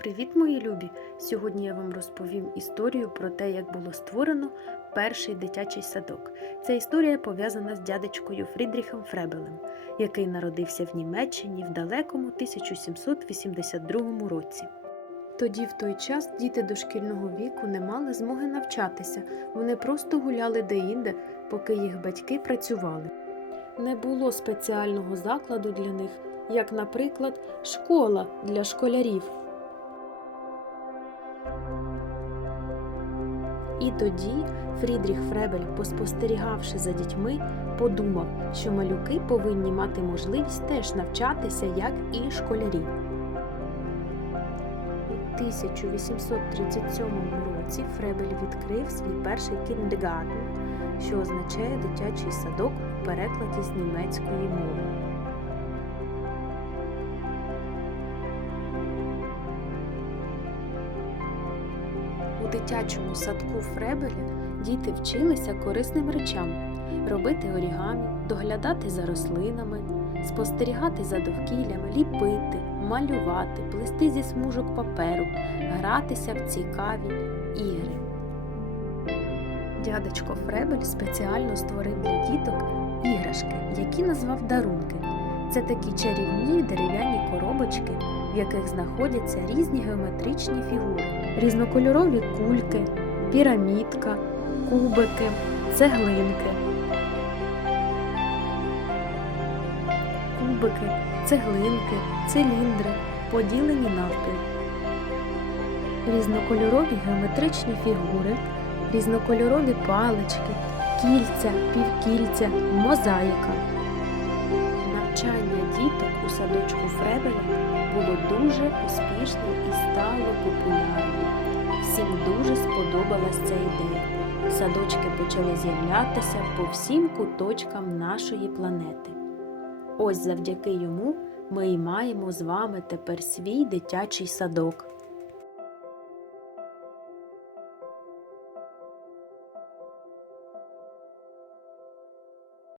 Привіт, мої любі! Сьогодні я вам розповім історію про те, як було створено перший дитячий садок. Ця історія пов'язана з дядечкою Фрідріхом Фребелем, який народився в Німеччині в далекому 1782 році. Тоді, в той час, діти дошкільного віку не мали змоги навчатися, вони просто гуляли деінде, поки їх батьки працювали. Не було спеціального закладу для них, як, наприклад, школа для школярів. І тоді Фрідріх Фребель, поспостерігавши за дітьми, подумав, що малюки повинні мати можливість теж навчатися, як і школярі. У 1837 році Фребель відкрив свій перший кіндегартен, що означає дитячий садок у перекладі з німецької мови. Дитячому садку Фребеля діти вчилися корисним речам робити орігамі, доглядати за рослинами, спостерігати за довкіллям, ліпити, малювати, плести зі смужок паперу, гратися в цікаві ігри. Дядечко Фребель спеціально створив для діток іграшки, які назвав дарунки. Це такі чарівні дерев'яні коробочки, в яких знаходяться різні геометричні фігури, різнокольорові кульки, пірамідка, кубики, цеглинки. Кубики, цеглинки, циліндри, поділені навпіл. Різнокольорові геометричні фігури, різнокольорові палички, кільця, півкільця, мозаїка. Навчання діток у садочку Фребеля було дуже успішним і стало популярним. Всім дуже сподобалась ця ідея. Садочки почали з'являтися по всім куточкам нашої планети. Ось завдяки йому ми і маємо з вами тепер свій дитячий садок.